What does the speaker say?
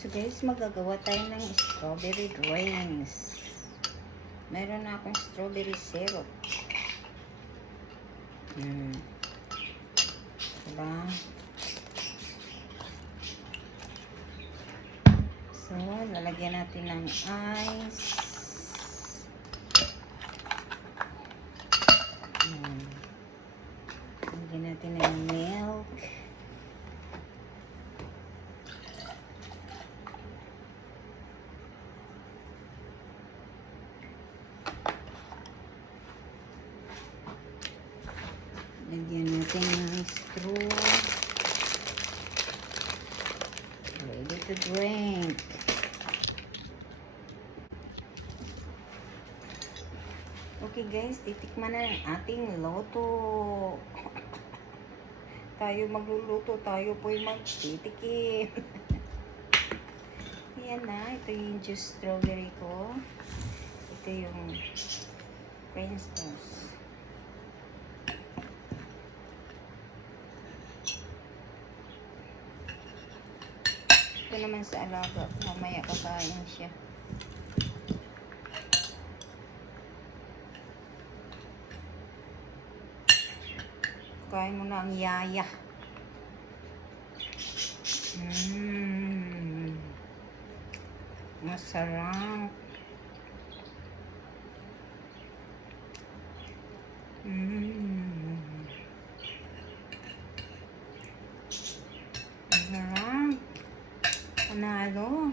So guys, magagawa tayo ng strawberry drinks. Meron na akong strawberry syrup. Diba? So, lalagyan natin ng ice. Lalagyan natin ng milk. Lagyan natin ng straw. Ready to drink. Okay guys, titikman na ang ating loto. Tayo magluluto, tayo po'y magtitikim. Ayan na, ito yung juice strawberry ko. Ito yung French toast. Ito naman sa alaga, mamaya kakain siya. Kain mo na ang yaya. Masarap. Masarap. Panalo.